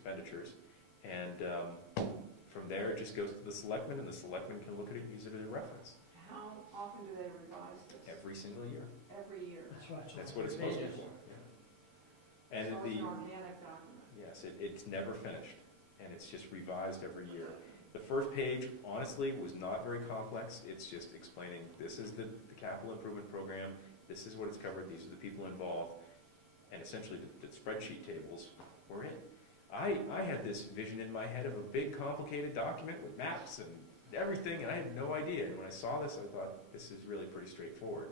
expenditures. And from there, it just goes to the selectmen, and the selectmen can look at it and use it as a reference. How often do they revise this? Every single year. Every year. That's right. So That's what it's supposed to be for. Yeah. And So it's an organic document. yes, it's never finished, and it's just revised every year. The first page, honestly, was not very complex. It's just explaining this is the capital improvement program, this is what it's covered, these are the people involved, and essentially the spreadsheet tables were in. I had this vision in my head of a big complicated document with maps and everything, and I had no idea. And when I saw this, I thought, this is really pretty straightforward.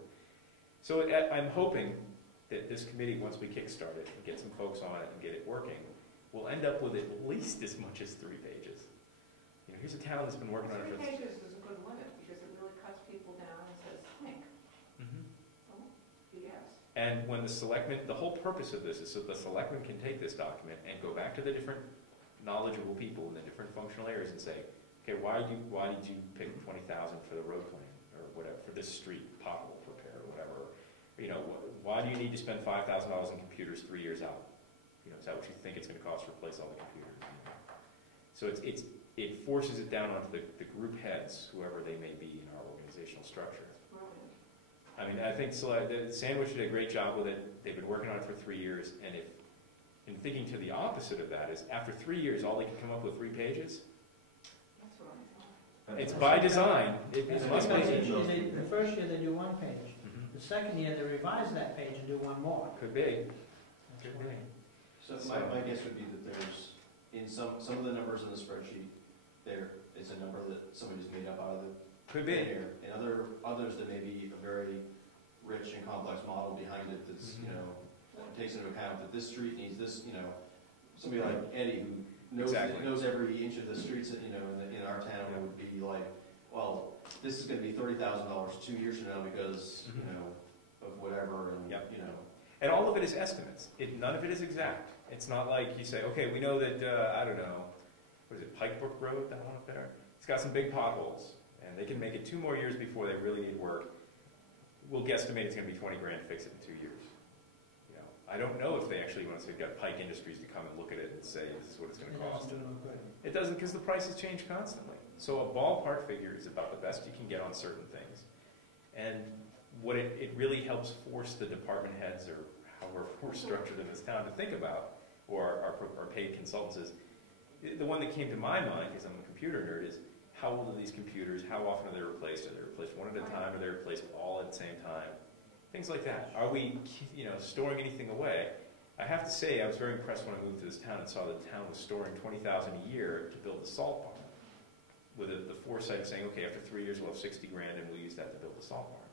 So I'm hoping that this committee, once we kickstart it and get some folks on it and get it working, will end up with at least as much as 3 pages. You know, here's a town that's been working on it for 3 pages is a good limit because it really cuts people down and says, think. Oh, yes. And when the selectmen, the whole purpose of this is so the selectmen can take this document and go back to the different knowledgeable people in the different functional areas and say, okay, why did you pick 20,000 for the road plan or whatever, for this street pothole repair or whatever? You know, why do you need to spend $5,000 in computers 3 years out? You know, is that what you think it's going to cost to replace all the computers? So it forces it down onto the group heads, whoever they may be in our organizational structure. I mean, I think Sandwich did a great job with it. They've been working on it for 3 years, and in thinking to the opposite of that is, after 3 years, all they can come up with 3 pages. That's what I thought. It's by design. It must be. The first year they do 1 page. The second year they revise that page and do 1 more. Could be. Could be. So my guess would be that there's, in some of the numbers in the spreadsheet, it's a number that somebody just made up out of the Could be. air. And others that may be a very rich and complex model behind it that's, you know, that takes into account that this street needs this, you know, somebody like Eddie who knows every inch of the streets that, you know, in our town would be like, well, this is going to be $30,000 2 years from now because, you know, of whatever, and, you know. And all of it is estimates. None of it is exact. It's not like you say, okay, we know that, I don't know, what is it, Pike Brook Road, that one up there? It's got some big potholes, and they can make it 2 more years before they really need work. We'll guesstimate it's going to be 20 grand to fix it in 2 years. You know, I don't know if they actually want to say, got Pike Industries to come and look at it and say, this is what it's going to cost. It doesn't, because the prices change constantly. So a ballpark figure is about the best you can get on certain things. And what it really helps force the department heads, or however we're structured in this town, to think about, or our paid consultants, is the one that came to my mind, because I'm a computer nerd, is how old are these computers? How often are they replaced? Are they replaced one at a time? Are they replaced all at the same time? Things like that. Are we, you know, storing anything away? I have to say, I was very impressed when I moved to this town and saw that the town was storing $20,000 a year to build the salt barn, with the foresight of saying, okay, after 3 years we'll have 60 grand and we'll use that to build the salt barn.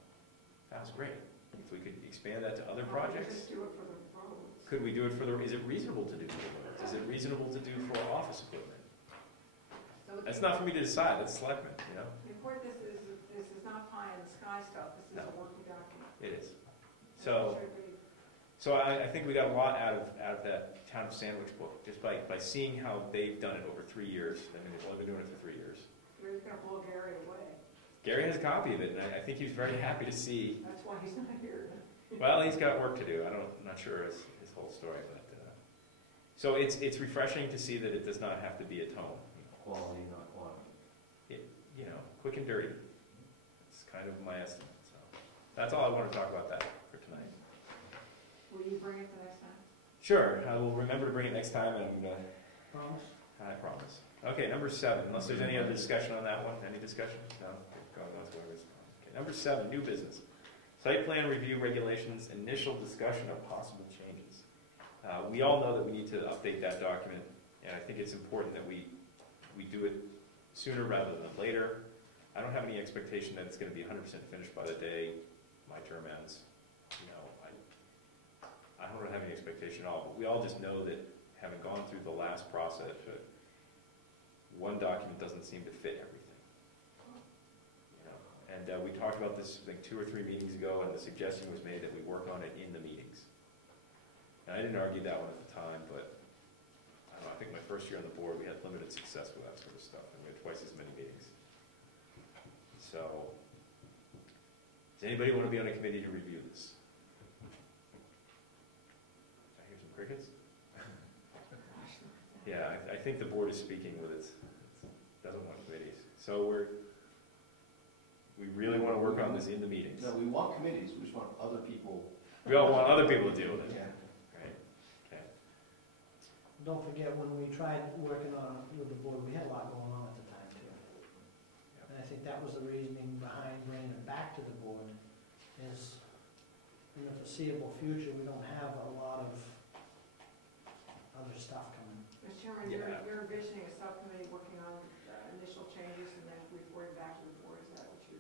That was great. If we could expand that to other projects. Just do it for the roads. Could we do it for the, is it reasonable to do for the roads? Is it reasonable to do for office equipment? So That's not for me to decide, that's selectmen, you know? the important, this is not pie in the sky stuff, this is a working document. It is. So I think we got a lot out of that Town of Sandwich book, just by seeing how they've done it over 3 years. I mean, they've only been doing it for 3 years. Gary's going to blow Gary away. Gary has a copy of it, and I think he was very happy to see. That's why he's not here. Well, he's got work to do. I'm not sure his whole story, but so it's refreshing to see that it does not have to be a tome. Quality, not quantity. You know, quick and dirty. It's kind of my estimate. So that's all I want to talk about that for tonight. Will you bring it the next time? Sure, I will remember to bring it next time, and Promise? I promise. Okay, number 7. Unless there's any other discussion on that one. Any discussion? No. God knows where it is. Okay, number 7, new business. Site plan review regulations, initial discussion of possible changes. We all know that we need to update that document, and I think it's important that we do it sooner rather than later. I don't have any expectation that it's going to be 100% finished by the day my term ends. You know, I don't have any expectation at all, but we all just know that having gone through the last process, one document doesn't seem to fit everything. You know, and we talked about this, I think, 2 or 3 meetings ago, and the suggestion was made that we work on it in the meetings. And I didn't argue that one at the time, but I don't know, I think my first year on the board, we had limited success with that sort of stuff, and we had twice as many meetings. So, does anybody want to be on a committee to review this? I hear some crickets. Yeah, I think the board is speaking with its doesn't want committees. So we really want to work on this in the meetings. No, we want committees, we just want other people. We all want other people to deal with it. Yeah. Right. Okay. Don't forget, when we tried working on it with the board, we had a lot going on at the time too. And I think that was the reasoning behind bringing it back to the board, is in the foreseeable future, we don't have a lot of other stuff coming. Mr. Chairman, Yeah. you're envisioning a subcommittee working on initial changes and then reporting back to the board, is that what you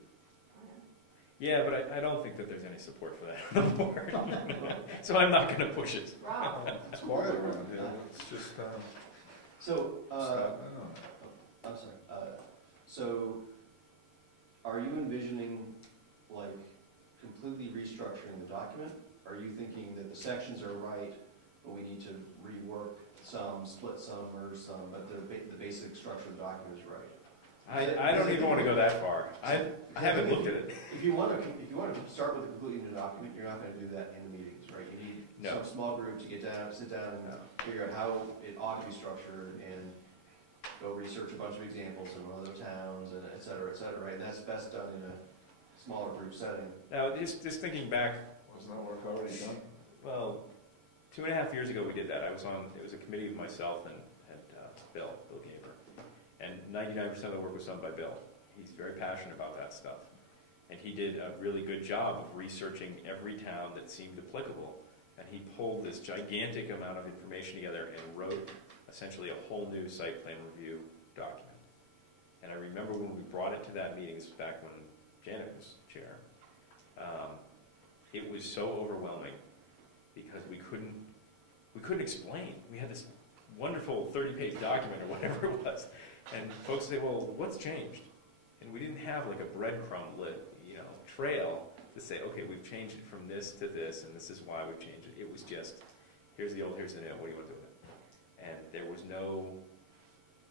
plan? Yeah, but I don't think that there's any support for that on the board. So I'm not going to push it. Rob? It's quiet around here, it's just, So, stop. I'm sorry, so are you envisioning like completely restructuring the document? Are you thinking that the sections are right, but we need to rework some, split some, merge some, but the basic structure of the document is right? I don't even want to go that far. I haven't looked at it. If you want to start with a completely new document, you're not going to do that in the meetings, right? You need some small group to sit down and figure out how it ought to be structured and go research a bunch of examples in other towns and et cetera, right? That's best done in a smaller group setting. Now, just thinking back, Wasn't that work already done? well, 2.5 years ago we did that. It was a committee with myself and Bill Gaber. And 99% of the work was done by Bill. He's very passionate about that stuff. And he did a really good job of researching every town that seemed applicable. And he pulled this gigantic amount of information together and wrote essentially a whole new site plan review document. And I remember when we brought it to that meeting, this was back when Janet was chair, it was so overwhelming because we couldn't explain. We had this wonderful 30-page document or whatever it was. And folks say, well, what's changed? And we didn't have like a breadcrumb trail to say, okay, we've changed it from this to this, and this is why we've changed it. It was just, here's the old, here's the new, what do you want to do with it? And there was no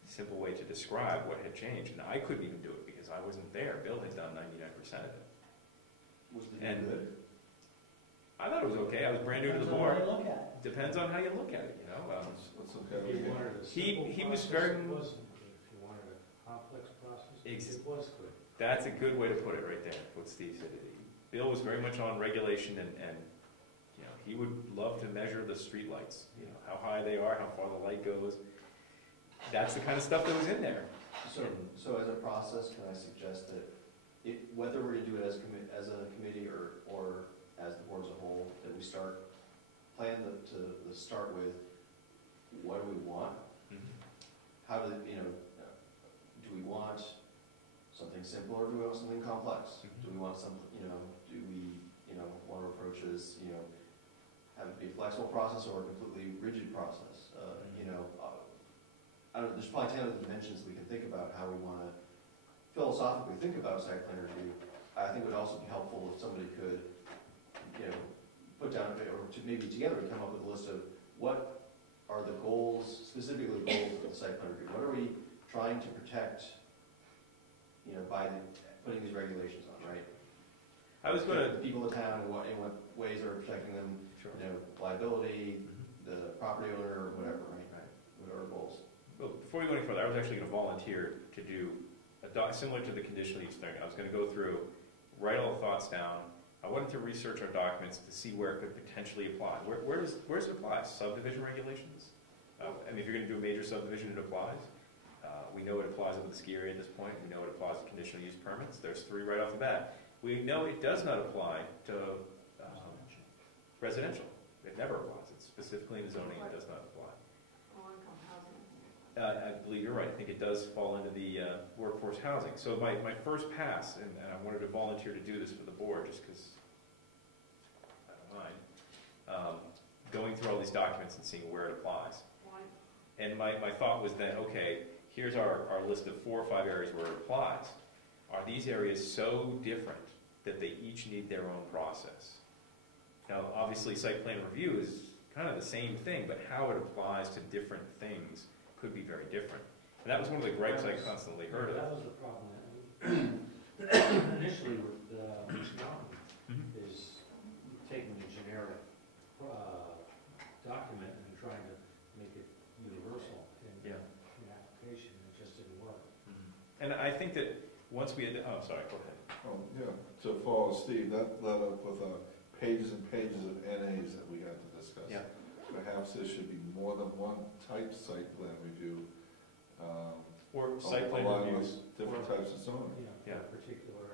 simple way to describe what had changed. And I couldn't even do it because I wasn't there. Bill had done 99% of it. Was the And good? I thought it was okay. I was brand new to the Depends on board. how you look at it. Depends on how you look at it, Let's look at it again. He was very... It wasn't good. If you wanted a complex process, it was good. That's a good way to put it right there, what Steve said. Bill was very much on regulation and he would love to measure the street lights, how high they are, how far the light goes. That's the kind of stuff that was in there. So as a process, can I suggest that whether we're going to do it as a committee or as the board as a whole, that we plan to start with what do we want? Mm-hmm. How do we want something simple or do we want something complex? Mm-hmm. Do we want something, do we want to approach this, have it be a flexible process or a completely rigid process? I don't know, there's probably 10 other dimensions we can think about how we want to philosophically think about site plan review. I think it would also be helpful if somebody could, put down, or maybe together we come up with a list of what are the goals, specifically the goals of the site plan review. What are we trying to protect, by putting these regulations on, right? I was going to... The people of town and what ways are protecting them, Sure. Liability, the property owner, or whatever, right? What are our goals? Well, before we go any further, I was actually going to volunteer to do similar to the conditional use thing. I was going to go through, write all the thoughts down. I wanted to research our documents to see where it could potentially apply. Where does it apply? Subdivision regulations? If you're going to do a major subdivision, it applies. We know it applies with the ski area at this point. We know it applies to conditional use permits. There's 3 right off the bat. We know it does not apply to residential. It never applies. It's specifically in the zoning. It does not apply. Low-income housing. I believe you're right. I think it does fall into the workforce housing. So my first pass, and I wanted to volunteer to do this for the board just because I don't mind, going through all these documents and seeing where it applies. Why? And my thought was then, okay, here's our list of 4 or 5 areas where it applies. Are these areas so different that they each need their own process? Now, obviously, site plan review is kind of the same thing, but how it applies to different things could be very different. And that was one of the gripes I constantly heard of. That was the problem. Initially with Moose Mountain is taking a generic document and trying to make it universal. And And I think that once we had, oh, sorry, go ahead. Oh, yeah, to follow Steve, that led up with pages and pages of NAs that we had to discuss. Yeah. Perhaps there should be more than one type site plan review. Or site plan along with reviews. different types of zoning. Yeah. Particular,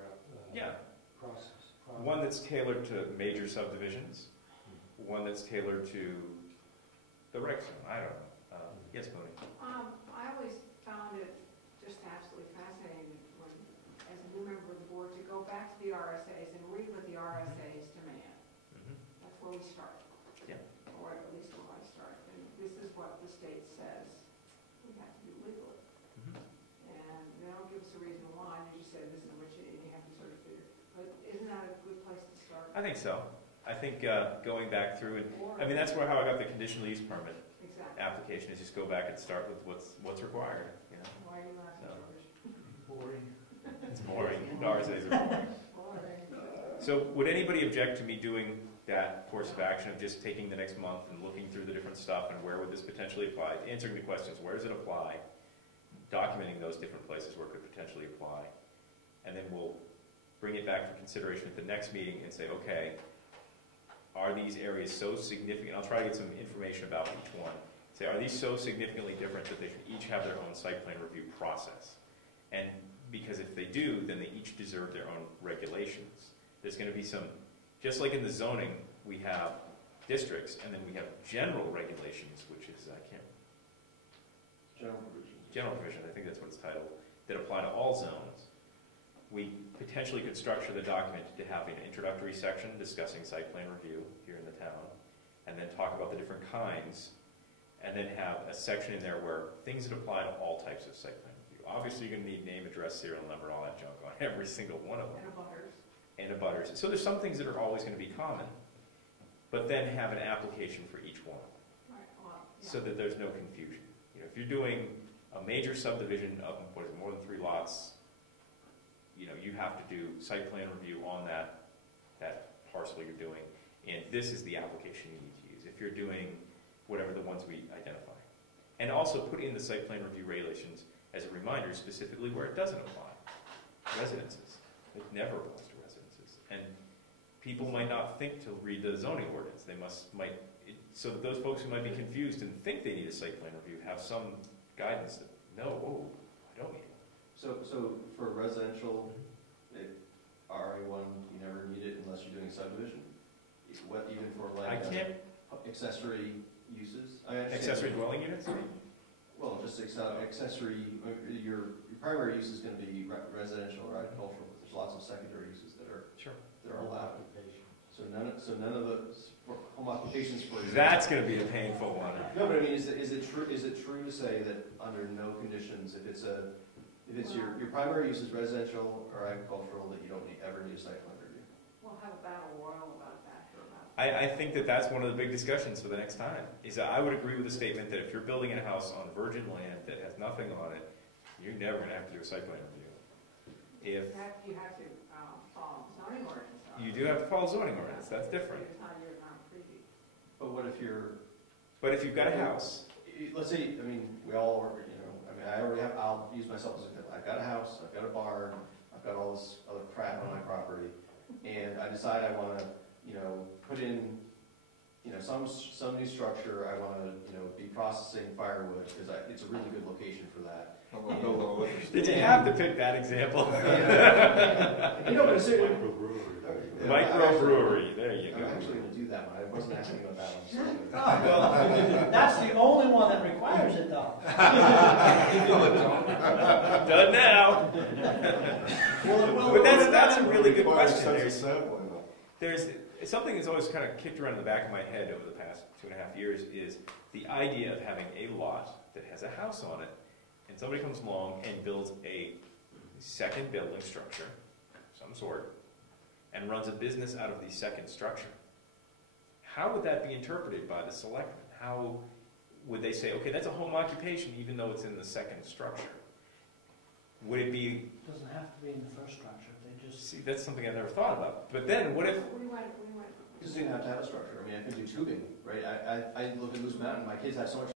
Yeah. process. One that's tailored to major subdivisions, one that's tailored to the rec zone, I don't know. Yes, Bonnie? I always found it just absolutely fascinating when, as a new member of the board, to go back to the RSAs and read what the RSAs demand. That's where we start. Yeah. Or at least where I start. And this is what the state says we have to do legally. And they don't give us a reason why, they just say this is what you have to sort of figure. But isn't that a good place to start? I think so. I think going back through, and Or- I mean, that's how I got the conditional use permit Exactly. application, is just go back and start with what's required, you know? Why are you laughing, No. George? Boring. It's boring. RSAs are boring. Boring. So would anybody object to me doing that course of action of just taking the next month and looking through the different stuff and where would this potentially apply? Answering the questions, where does it apply? Documenting those different places where it could potentially apply. And then we'll bring it back for consideration at the next meeting and say, okay, are these areas so significant? I'll try to get some information about each one. Say, are these so significantly different that they should each have their own site plan review process? And because if they do, then they each deserve their own regulations. There's going to be some, just like in the zoning, we have districts, and then we have general regulations, which is, general provisions, I think that's what it's titled, that apply to all zones. We potentially could structure the document to have an introductory section discussing site plan review here in the town, and then talk about the different kinds, and then have a section in there where things that apply to all types of site plan review. Obviously, you're going to need name, address, serial number, all that junk on every single one of them. And a butters. And a butters. So there's some things that are always going to be common, but then have an application for each one, Right, well, yeah. so that there's no confusion. You know, if you're doing a major subdivision of, what is it, more than 3 lots, you know, you have to do site plan review on that parcel you're doing, and this is the application you need to use if you're doing whatever the ones we identify. And also put in the site plan review regulations as a reminder specifically where it doesn't apply. Residences. It never applies to residences. And people might not think to read the zoning ordinance. They so that those folks who might be confused and think they need a site plan review have some guidance that, no, whoa, I don't need it. So for residential, RA1, you never need it unless you're doing a subdivision? What, even for I like can't, accessory uses? I understand. accessory dwelling units? Well, just accessory, your primary use is going to be residential or agricultural, but there's lots of secondary uses that are Sure. allowed. So none of those home occupations for example. That's going to be a painful one. No, but I mean, is it true to say that under no conditions, if it's your primary use is residential or agricultural, that you don't ever need a site plan review? We'll have a battle royal about that for about. I think that's one of the big discussions for the next time, is that I would agree with the statement that if you're building a house on virgin land that has nothing on it, you're never going to have to do a site plan review. If You have to follow zoning ordinance. you do have to follow zoning ordinance, that's different. It's not your preview. But what if you're, But if you've got a house, let's say, I mean, we all work, you know, I mean, I already have, I'll use myself as an example. I've got a house, I've got a barn, I've got all this other crap on my property, and I decide I want to, you know, put in, you know, some new structure. I want to, you know, be processing firewood because it's a really good location for that. I'm gonna build a liquor store. did you have to pick that example? You know, but it's Microbrewery, there you I'm go. actually going to do that one. I wasn't asking about that one. So. Well, that's the only one that requires it, though. Done now. But that's a really good Requires question. extensive sampling, though. There's something that's always kind of kicked around in the back of my head over the past 2.5 years is the idea of having a lot that has a house on it, and somebody comes along and builds a second building structure of some sort and runs a business out of the second structure. How would that be interpreted by the selectmen? How would they say, okay, that's a home occupation even though it's in the second structure? Would it be, It doesn't have to be in the first structure, they just, see, that's something I've never thought about. But then what if, We went. It doesn't even have to have a structure. I mean, I could do tubing, right? I look at Moose Mountain. My kids have so much